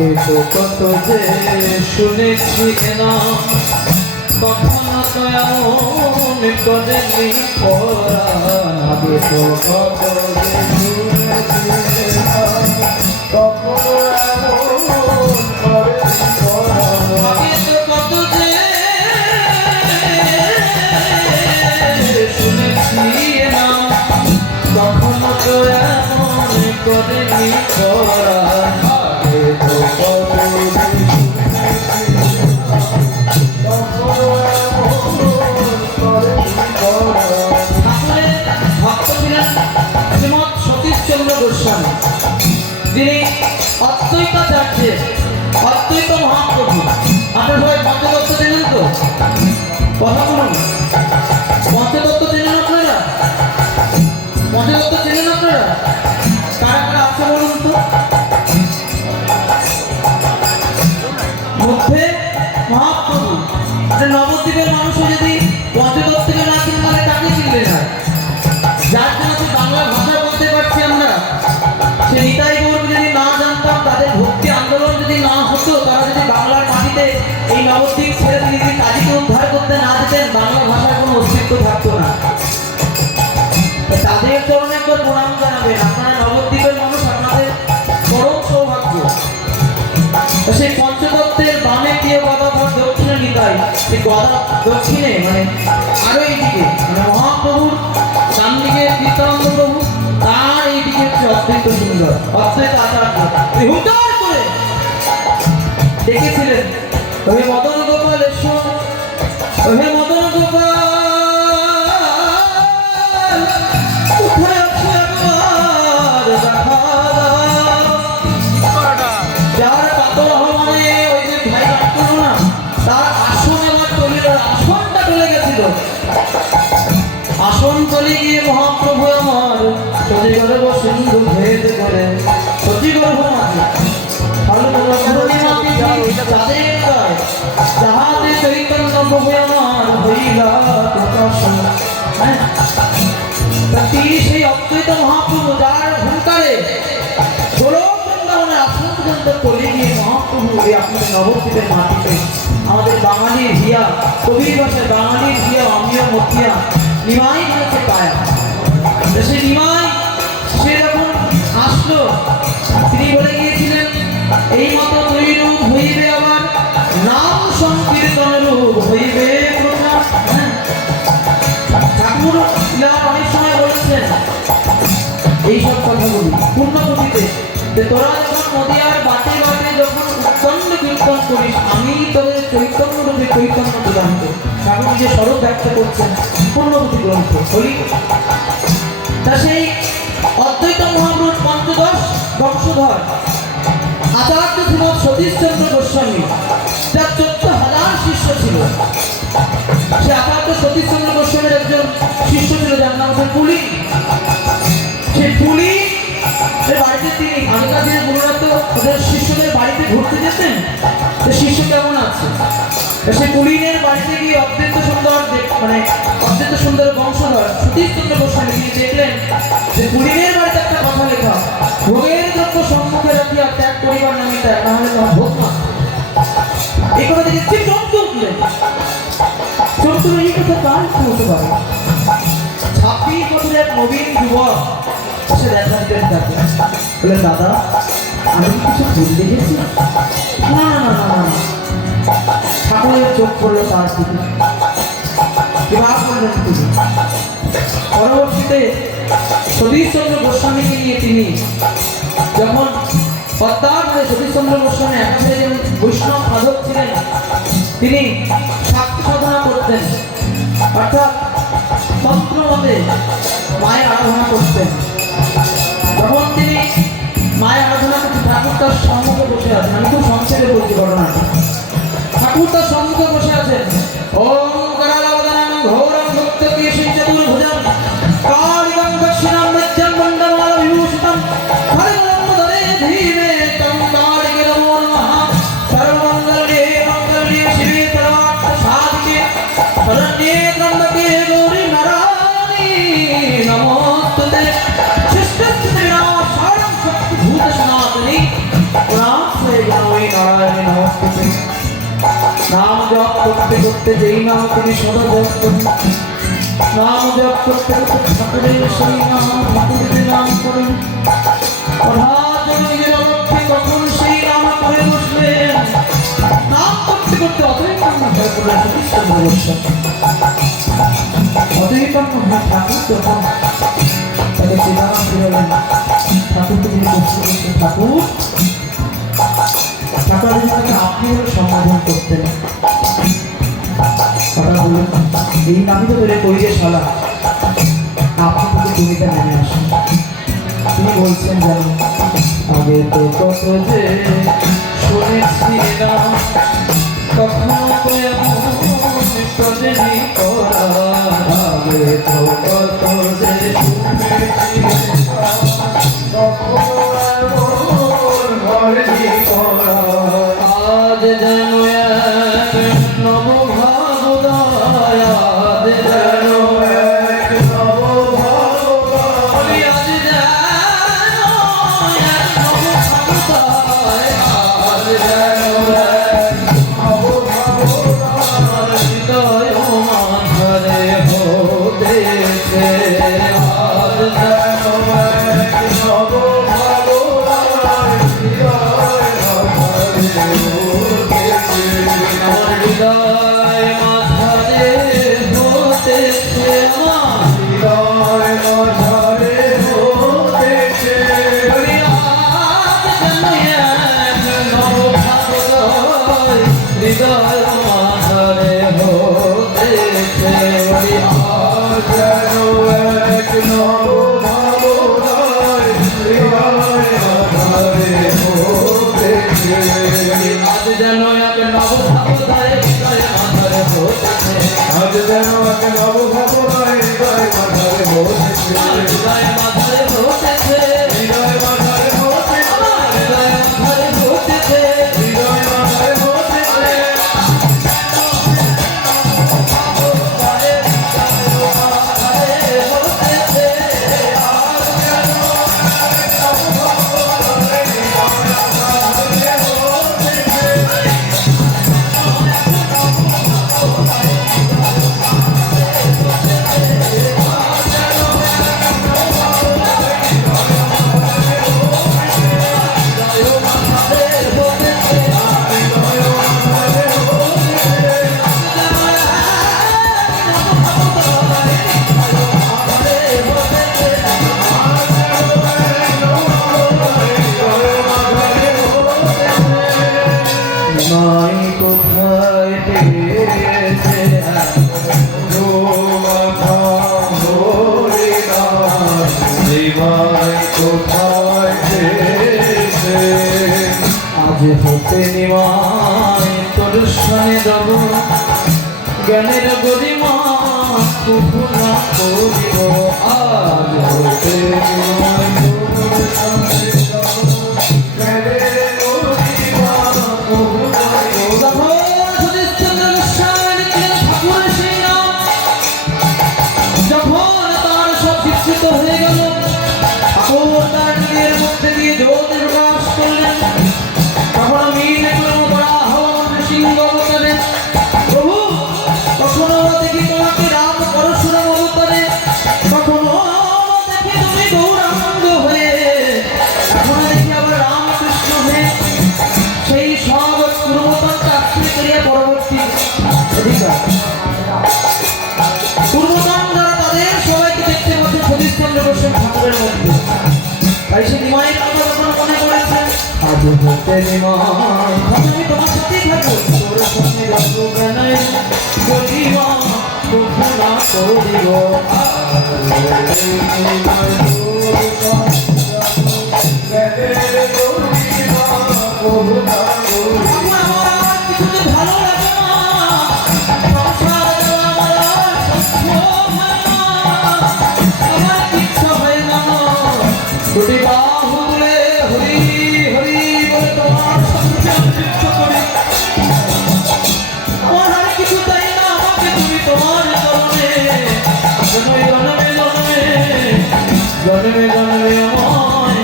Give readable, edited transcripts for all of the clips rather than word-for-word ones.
আগে তো কত যে শুনেছি না, কখনো তো এমন করেনি ওরা। আগে তো কত যে শুনেছি না, কখনো এমন করেনি ওরা। আগে তো কত যে শুনেছি না, কখনো তো এমন করেনি ওরা। আগে তো কত যে গোস্বামী, যিনি অদ্বৈতাচার্যের অদ্বৈত মহাপ্রভু। আপনারা সবাই পঞ্চতত্ত্ব চেনেন তো? কথা বলুন, পঞ্চতত্ত্ব চেনেন আপনারা? পঞ্চতত্ত্ব চেনেন আপনারা? কারা কারা আছে বলুন তো? মধ্যে মহাপ্রভু। নবদ্বীপের মানুষও যদি পঞ্চতত্ত্বকে না চিনে তাহলে কাকে চিনবে না? যার জন্য বাংলা ভাষা বলতে পারছি আমরা, সে নিতাই গৌর যদি না জানতাম, তাদের ভক্তি আন্দোলন যদি না হতো, তারা যদি বাংলার মাটিতে এই নবদ্বীপ ছেড়ে যদি কাজীকে উদ্ধার করতে না যেতেন, বাংলা ভাষার কোনো অস্তিত্ব থাকতো না। তাদের চরণে একবার প্রণাম জানাবেন। আপনারা নবদ্বীপের মানুষ, আপনাদের পরম সৌভাগ্য। সেই পঞ্চতত্ত্বের বামে প্রিয় গদাধর, দক্ষিণে নিতাই। সেই গদা দক্ষিণে মানে আরো এইদিকে মানে মহাপ্রভুর ডান দিকে নিত্যানন্দ প্রভু, তার এইদিকে হচ্ছে অদ্বৈত সুন্দর, অদ্বৈত আচার্য। হুঙ্কার করে ডেকেছিলেন, ওহে মদন গোপাল এসো, ওহে মদন গোপাল কোথায় আছো আমার দেখা দাও। যার কাতর হওয়ানে ওই যে ভাই রাখতো না, তার আসন এবার চলে, আসনটা চলে গেছিল। আসন চলে গিয়ে মহাপ্রভু আমার সচিগর্ভ সিন্ধু ভেদ করে, সচিগর্ভ মাঝে যাহাতে চৈতন্য প্রভু আমার হইলা প্রকাশ। সেই অদ্বৈত মহাপ্রভু যার হুঙ্কারে গোলক বৃন্দাবনের আসন পর্যন্ত চলে গিয়ে মহাপ্রভু এই আপনাদের নবদ্বীপের মাটিতে আমাদের বাঙালির হিয়া, কবির ভাষায় বাঙালির হিয়া অমিয় মতিয়া নিমাই হয়েছে পায়া। সে নিমাই সে যখন আসলো, তিনি বলে গিয়েছিলেন এই মতো দুই রূপ হইবে আবার, নাম সংকীর্তন রূপ হইবে প্রচার। ঠাকুর অনেক সময় বলেছেন এইসব কথাগুলি পূর্ণগতিতে, যে তোরা যখন নদীয়ার বাটে বাটে যখন উৎকণ্ঠ কীর্তন করিস, আমি তোদের চৈতন্য রূপে চৈতন্য প্রদান করি। ঠাকুর নিজে স্বরূপ ব্যাখ্যা করছেন পূর্ণগতি গ্রন্থ হরি। তা সেই অদ্বৈত মহাপ্রভুর পঞ্চদশ বংশধর আচার্য ছিল সতীশচন্দ্র গোস্বামী, যার 14,000 শিষ্য ছিল। সে আচার্য সতীশচন্দ্র গোস্বামীর একজন শিষ্য ছিল, যার নাম হচ্ছে পুলি। সেই পুলি বাড়িতে তিনি আগেকার দিনে গুরুরা তো ওদের শিষ্যদের বাড়িতে ঘুরতে যেতেন, যে শিষ্য কেমন আছে। সেই পুলিনের বাড়িতে গিয়ে অত্যন্ত সুন্দর মানে অত্যন্ত সুন্দর বংশধর সতীশচন্দ্র গোস্বামী তিনি দেখলেন যে পুলিনের বাড়িতে একটা কথা লেখা, ভোগের দ্রব্য সম্মুখে রাখিয়া ত্যাগ করিবার নামে ত্যাগ, না হলে তোমার ভোগ না। এই কথা দেখে ঠিক চমকে উঠলেন। চমকে এই কথা কার হতে পারে? 26 বছরের এক নবীন যুবক সে দেখা দিতেন তাকে, বললেন দাদা আমি কি কিছু ভুল দেখেছি? না না না না না। ঠাকুরের চোখ পড়লো তার দিকে, বিবাহ করলেন তিনি। পরবর্তীতে সতীশচন্দ্র গোস্বামীকে নিয়ে তিনি যখন পদ্মার ধারে, সতীশচন্দ্র গোস্বামী একাধারে যেমন বৈষ্ণব সাধক ছিলেন, তিনি শাক্তি সাধনা করতেন, অর্থাৎ তন্ত্র মতে মায়ের আরাধনা করতেন। যখন তিনি মায়ের আরাধনা করতে ঠাকুর তার সম্মুখে বসে আছেন, আমি খুব সংক্ষেপে বলছি ঘটনাটা। ঠাকুর তার সম্মুখে বসে আছেন, ওম কারালাবদানং ঘোরং ভক্ত কেশী চতুর্ভুজং কালিকং দক্ষিণাং মধ্যং মণ্ডলমালা বিভূষিতং হরিবলম্ব ধরে ধীরে তং কালিকে নমো নমঃ। সর্বমঙ্গলে মঙ্গলে শিবে সর্বার্থ সাধিকে শরণ্যে ত্র্যম্বকে গৌরী নারায়ণী নমোস্তুতে। শিষ্টস্থিতি বিনাশায় শক্তি ভূত সনাতনী প্রণাম হয়ে গেল। নমস্তে। নাম জপ করতে করতে যেই নাম তিনি সদা জপ করেন, নাম জপ করতে করতে ঠাকুরের সেই নাম ঠাকুরের নাম করেন। হঠাৎ নিজের অলক্ষ্যে কখন সেই নাম করে বসলেন, নাম করতে করতে অদ্বৈতান্ন হয়ে পড়লেন সতীশচন্দ্র গোস্বামী। অদ্বৈতান্ন হয়ে ঠাকুর যখন তাকে চিন্তানা ফিরলেন, ঠাকুরকে তিনি প্রশ্ন করছেন, ঠাকুর ঠাকুরের তাকে আপনি বলে সম্বোধন করতেন। কথা বললেন, এই নামই তো ধরে কই যে শালা, আপনি থেকে তুমিটা নেমে আসেন। তিনি বলছেন, জানেন আগে তো কত যে শুনেছিলাম, কখনো তো এমন প্রজনী করা, আগে তো কত যে শুনেছিলাম, কখনো এমন প্রজনী করা, আজ যেন এক নবভাবোদয়, আজ যেন এক নবভাবোদয়, আজ যেন এক নবভাবোদয়, আজ যেন এক নবভাবোদয়, হৃদয় মাঝারে হতেছে, আজ যেন এক নবভাবোদয়, হৃদয় মাঝারে হতেছে, আমার হৃদয় মাঝারে হতেছে, আমার হৃদয় মাঝারে হতেছে, আজ যেন এক নবভাবোদয়, হৃদয় মাঝারে হতেছে, আজ যেন এক নবভাবোদয়, হৃদয় মাঝারে হতেছে, আজ যেন এক নবভাবোদয়, হৃদয় মাঝারে হতেছে, আজ যেন এক নবভাবোদয়, হৃদয় মাঝারে হতেছে, হৃদয় মাঝারে হতেছে, হৃদয় মাঝারে হতেছে, হৃদয় মাঝারে হতেছে, হৃদয় মাঝারে হতেছে, নাই কোথায় পেয়েছে কোথায় পেয়েছে, আজ হতে নিমাই তোর সনে যাব, জ্ঞানের গরিমা কবু না করিব, আজ হতে নিমাই তোর সনে যাব, জ্ঞানের গরিমা কবু না করিব। সতীশচন্দ্র গোস্বামী ঠাকুর সেই নাম যখন তার সব বিকশিত হয়ে গেল, ঠাকুর তার নিজের মধ্যে দিয়ে জ্যোতি প্রকাশ করলেন, তখন আমি দেখলাম বড় আহ্বান সিংহ অবতারে, প্রভু কখনো দেখি তোমাকে রাম পরশুরাম অবতারে, কখনো দেখি তুমি গৌরাঙ্গ হয়ে, এখন দেখি আবার রামকৃষ্ণ হয়ে, সেই সব পূর্বতন চাকরি করিয়া পরবর্তী অধিকার পূর্বতন যারা তাদের সবাইকে দেখতে পাচ্ছেন সতীশচন্দ্র গোস্বামী ঠাকুরের মধ্যে, তাই সে নিমাইয়ের কথা যখন মনে করেছেন, আজ হতে নিমাই আমি তোমার সাথেই থাকবো, তোর সঙ্গে রাখবো জ্ঞানায় গরিমা কবু না করিব, আজ হতে নিমাই তোর সঙ্গে জ্ঞানের গরিমা কবু না করিব। আমার কিছুতে ভালো লাগে না, সংসার আমার সহ্য হয় না, আমার ইচ্ছা হয় না, দুটি বাহু তুলে হরি হরি বলে তোমার সাথে নৃত্য করি, আমার আর কিছু চাই না, আমাকে তুমি তোমার চরণে জন্মে জন্মে জন্মে জন্মে জন্মে আমায়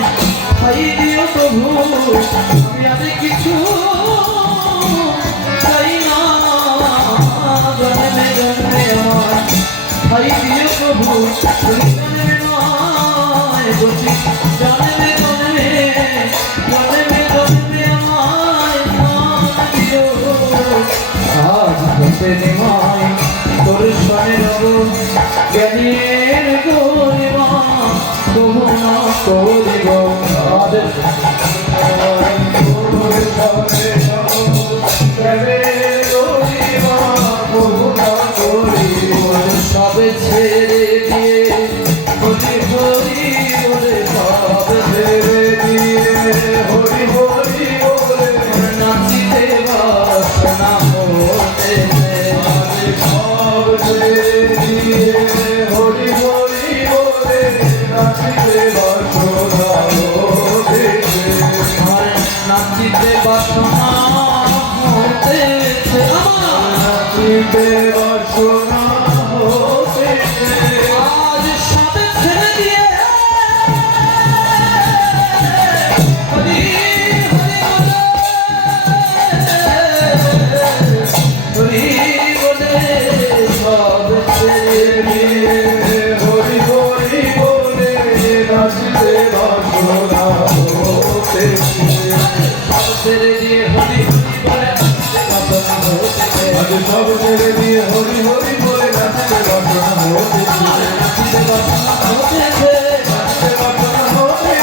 খাই দিও প্রভু, আমি আজ কিছু জন্মে নয় বসি জন্মে জন্মে জন্মে জন্মে আমায় মান দিও আজ হতে নিমায় তোর সনে রব জ্ঞানের গরিমা তবু না করিব আদেশ সবে ছেড়ে দিয়ে হরি হরি বলে সবে ছেড়ে দিয়ে হরি হরি বলে নাচিতে বাসনা হতে সব ছেড়ে দিয়ে হরি হরি বলে নাচিতে বাসনা হতে নাচিতে বাসনা হতে নাচিতে বাসনা হতে আজ সবে ছেড়ে দিয়ে হরি হরি বলে সব ছেড়ে দিয়ে হরি হরি বলে নাচিতে বাসনা হতে ছেড়ে দিয়ে হরি সব ছেড়ে দিয়ে হরি হরি বলে নাচতে বাসনা হতে নাচতে বাসনা হতেছে নাচতে বাসনা হতে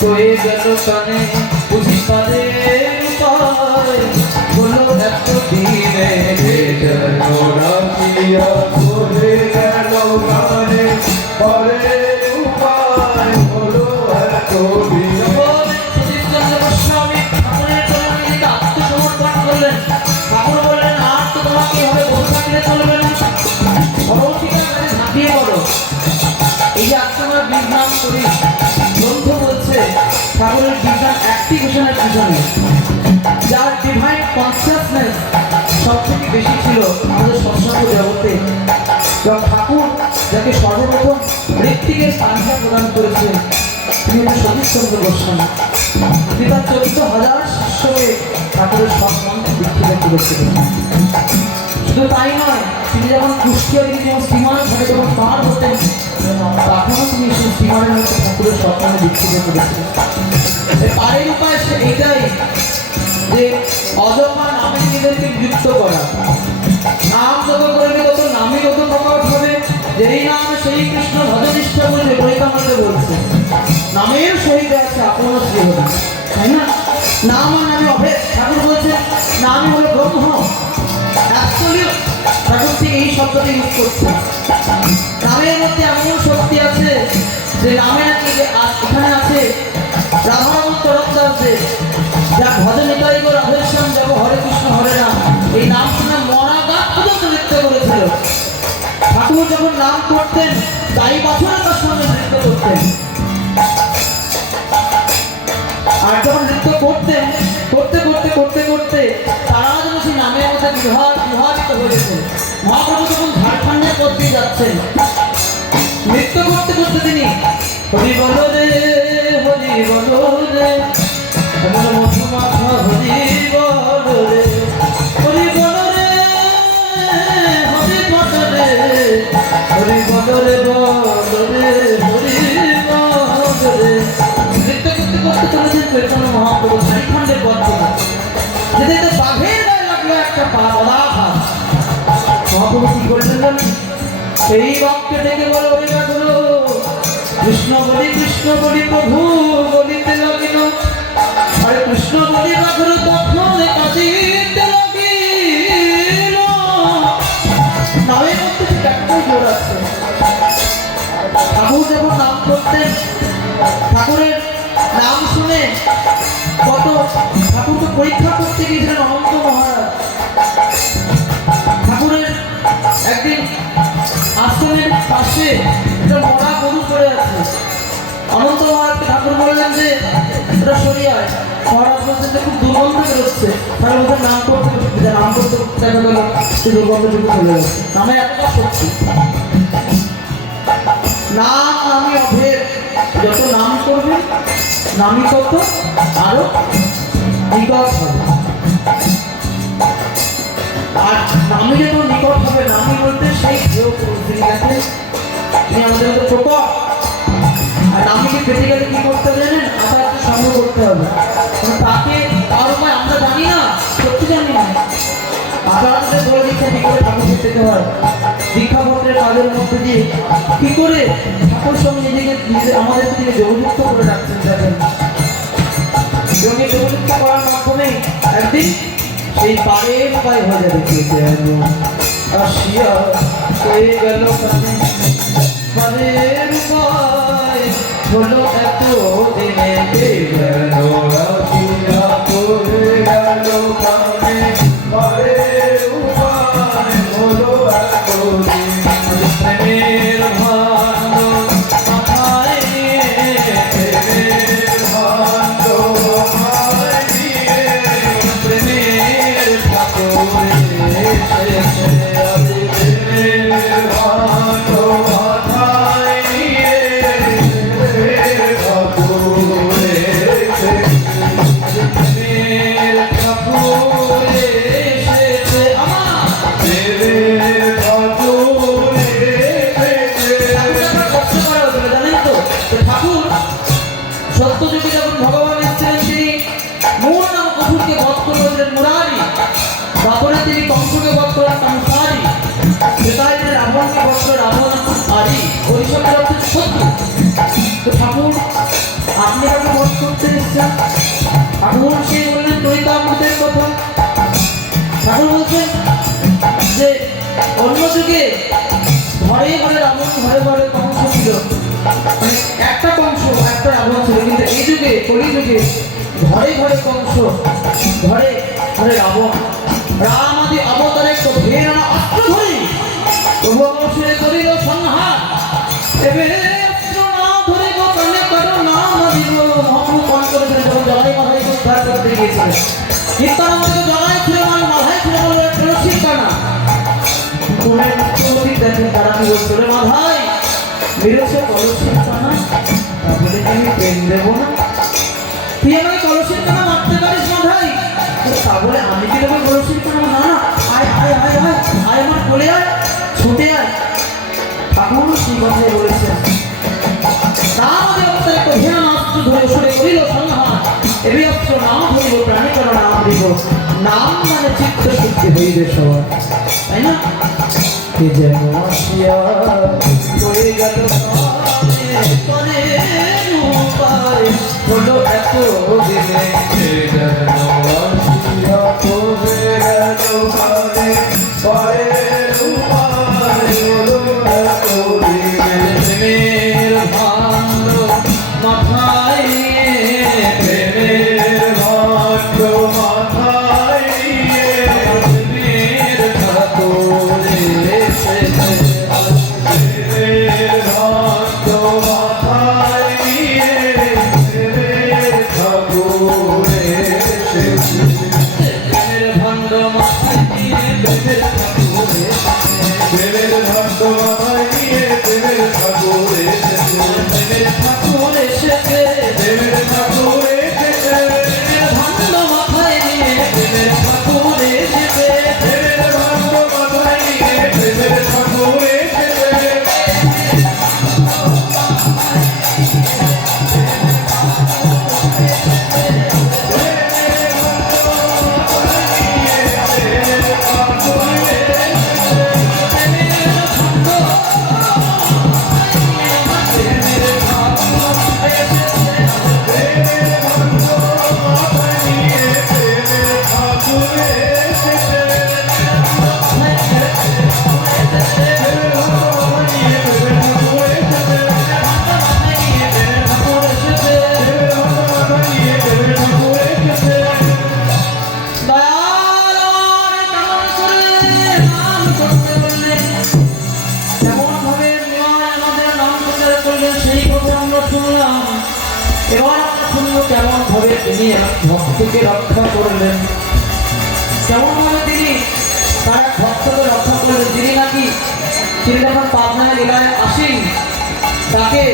হয়ে গেল কানে বুঝি তাদের উপায় বলো এত দিনে রাখিয়া হয়ে গেল কানে পরের উপায় বলো এত দিনে আত্মসমর্পণ করলেন ঠাকুর বললেন আর তো তোমাকে এভাবে বসে থাকলে চলবে না ঝাঁপিয়ে পড়ো এই যে আজকে আমরা বিজ্ঞান করি গ্রন্থ বলছে ঠাকুরের বিজ্ঞান অ্যাক্টিভেশনের পিছনে যার ডিভাইন কনসিয়াসনেস সব থেকে বেশি ছিল আমাদের সৎসঙ্গ জগতে যখন ঠাকুর যাকে সর্বপ্রথম ঋত্বিকের সাহায্য প্রদান করেছেন তিনি হলেন সতীশচন্দ্র গোস্বামী তিনি তার 14,000 শিষ্যকে ঠাকুরের সব মন্ত্রে দীক্ষিত করেছিলেন শুধু তাই নয় তিনি যখন কুষ্টিয়া তিনি যখন সীমার ঘরে যখন পার হতেন তখনও তিনি সেই সীমারের মধ্যে ঠাকুরের স্বপ্নে দীক্ষিত করেছিলেন পারের উপায় সে এটাই যে অজমা নামে নিজেদেরকে যুক্ত করা নাম যত করবে তত নামে তত প্রকট হবে যেই নাম সেই কৃষ্ণ ভজনিষ্ঠা বলে বৈকামতে বলছে নামের সহিত আছে আপন শ্রী হবে তাই না নাম আর নামে অভেদ ঠাকুর বলছে নামই হলো ব্রহ্ম অ্যাবসলিউট ঠাকুর ঠিক এই শব্দটি ইউজ করছে নামের মধ্যে এমন শক্তি আছে যে নামে নাকি এখানে আছে রাধারাম তরফদার যে যা ভজনিকারী গো রাধেশ্যাম যাব হরে কৃষ্ণ হরে রাম এই নাম শুনে মরা গাছ পর্যন্ত নৃত্য করেছিল ঠাকুর যখন নাম করতেন তাই বছর তার সঙ্গে নৃত্য করতেন আর যখন নৃত্য করতেন করতে করতে করতে করতে তারা যেন সেই নামের মধ্যে বিভাজিত হয়েছে মহাপ্রভু যখন ঝাড়খণ্ডের পথ দিয়ে যাচ্ছেন নৃত্য করতে করতে তিনি হরি বল রে হরি বল রে মধুমাখা হরি বল রে হরি বল রে হরি বল রে হরি বল রে বল রে হরি বল রে নৃত্য করতে করতে চলেছেন চৈতন্য মহাপ্রভু ঝাড়খণ্ডের পথ থেকে যেতে বাঘের গায়ে লাগলো একটা পদাঘাত মহাপ্রভু কি করলেন জানেন সেই বাক্যে ডেকে বলো ওরে ব্যাঘ্র কৃষ্ণ বলি প্রভু বলিতে লাগিল আরে কৃষ্ণ বলি ব্যাঘ্র তখন কাঁদিতে লাগিল ঠাকুর যখন নাম করতেন, ঠাকুরের নাম শুনে কত ঠাকুরকে পরীক্ষা করতে গিয়েছিলেন অনন্ত মহারাজ। ঠাকুরের একদিন আশ্রমের পাশে একটা মরা গরু পড়ে আছে। অনন্ত মহারাজকে ঠাকুর বললেন যে এটা সরিয়ে আয়। মহারাজ বলছেন যে খুব দুর্গন্ধ বেরোচ্ছে। তাহলে বলছেন নাম করতে দেখা গেল সে দুর্গন্ধটুকু চলে যাচ্ছে। নামে এতটা সত্যি, নাম নামই অভেদ। যত নাম করবে নামই তত আরো নিকট হবে। আর নামই যত নিকট হবে, নামই বলতে সেই কেউ তিনি গেছে, তিনি আমাদের মধ্যে প্রকট। আর নামকে পেতে গেলে কি করতে হবে জানেন? আবার সংগ্রহ করতে হবে। তাকে তার উপায় আমরা জানি না, সত্যি জানি না। আপনাদের বলে দিচ্ছে কি করে ঠাকুরকে পেতে হয়। দীক্ষাপত্রের কাজের মধ্যে দিয়ে কি করে ঠাকুর সঙ্গে নিজেকে আমাদের দিকে যোগযুক্ত করে রাখছেন। দেখেন, যোগে যোগযুক্ত করার মাধ্যমে একদিন সেই পারের উপায় হয়ে যাবে। কি যেন আসিয়া হয়ে গেল পারের উপায় হলো এত দিনে গেল আসিয়া হয়ে গেল পারের উপায় হলো এত প্রেমের ভান্ড মাথায় নিয়ে, প্রেমের ভান্ড মাথায় নিয়ে, প্রেমের ঠাকুরে প্রেমের ভান্ড মাথায় নিয়ে, প্রেমের ঠাকুরে প্রেমের ঠাকুরে এসেছে আমার প্রেমের ঠাকুরে এসেছে। কষ্ট করা হতো জানেন তো? ঠাকুর সত্যযুগে যখন ভগবান এসেছিলেন, তিনি মূল নাম কঠোরকে বধ করেছিলেন মুরারি। তারপরে তিনি কংসকে বধ করেন কংসারি। সেটাই তিনি রাবণকে বধ করে রাবণ আরি। ওইসবের অর্থ শত্রু। তো ঠাকুর আপনি কাকে বধ করতে এসেছেন? ঠাকুর সে বললেন দৈতামৃতের কথা। ঠাকুর বলছেন যে অন্য যুগে ঘরে ঘরে রাবণ, ঘরে ঘরে কংস ছিল। মানে একটা কংস একটা রাবণ ছিল, কিন্তু এই যুগে কলি যুগে ঘরে ঘরে কংস, ঘরে ঘরে রাবণ। রাম আদি অবতারে কঠিন অস্ত্র ধরি তবু অবশ্যই করিল সংহার। এবে অস্ত্র না ধরিব কানে কারো নাম দিব। মহাপ্রভু কন করেছিলেন যখন জলাই মাথায় উদ্ধার করতে গিয়েছিলেন। নিত্যানন্দকে জলাই ছিল মানে মাথায় ছিল বলে রসিক কানা। মনের মুখ্যমন্ত্রী দেখেন তারা কি বলছিল, মাথায় বেরোছে কলসির কানা, তাহলে কি আমি পেন দেবো না? তুই আমাকে কলসির কানা মারতে পারিস মাথায়? তা বলে আমি কি দেবো কলসির কানা? না না, আয় আয় আয় আয় আয় আমার বলে আয়, ছুটে আয়। ঠাকুর সেই কথাই বলেছেন। নাম আদি অবতারে কঠিন অস্ত্র ধরে সরে করিল সংহার। এবি অস্ত্র নাম ধরিব প্রাণী কারো নাম দিব। নাম মানে চিত্ত শুদ্ধি হইবে সবার, তাই না? কে যেন আসিয়া হয়ে গেল পারের উপায় হলো এত দিনে। কে যেন আসিয়া হয়ে গেল পারের উপায় হলো এত দিনে। প্রেমের ভান্ড মাথায় নিয়ে, প্রেমের ভান্ড মাথায় নিয়ে, প্রেমের ঠাকুরে এসেছে। প্রেমের ভান্ড মাথায় নিয়ে, প্রেমের ঠাকুরে এসেছে। প্রেমের ভান্ড মাথায় নিয়ে, প্রেমের ঠাকুরে এসেছে। প্রেমের ভান্ড মাথায় নিয়ে, প্রেমের ঠাকুরে এসেছে। প্রেমের ঠাকুর এসেছে, প্রেমের ঠাকুর এসেছে। প্রেমের ভান্ড মাথায় নিয়ে, প্রেমের ঠাকুর এসেছে। প্রেমের ভান্ড মাথায় নিয়ে, প্রেমের ঠাকুর এসেছে। এবার আমরা শুনবো কেমন ভাবে তিনি এক ভক্তকে রক্ষা করলেন, কেমন ভাবে তিনি তার এক ভক্তকে রক্ষা করলেন, যিনি নাকি তিনি যখন পাবনায় লীলায় আসেন তাকে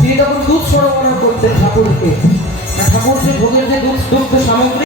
তিনি তখন দুধ সরবরাহ করতেন ঠাকুরকে। ঠাকুর যে ভোগের যে দুধ সামগ্রী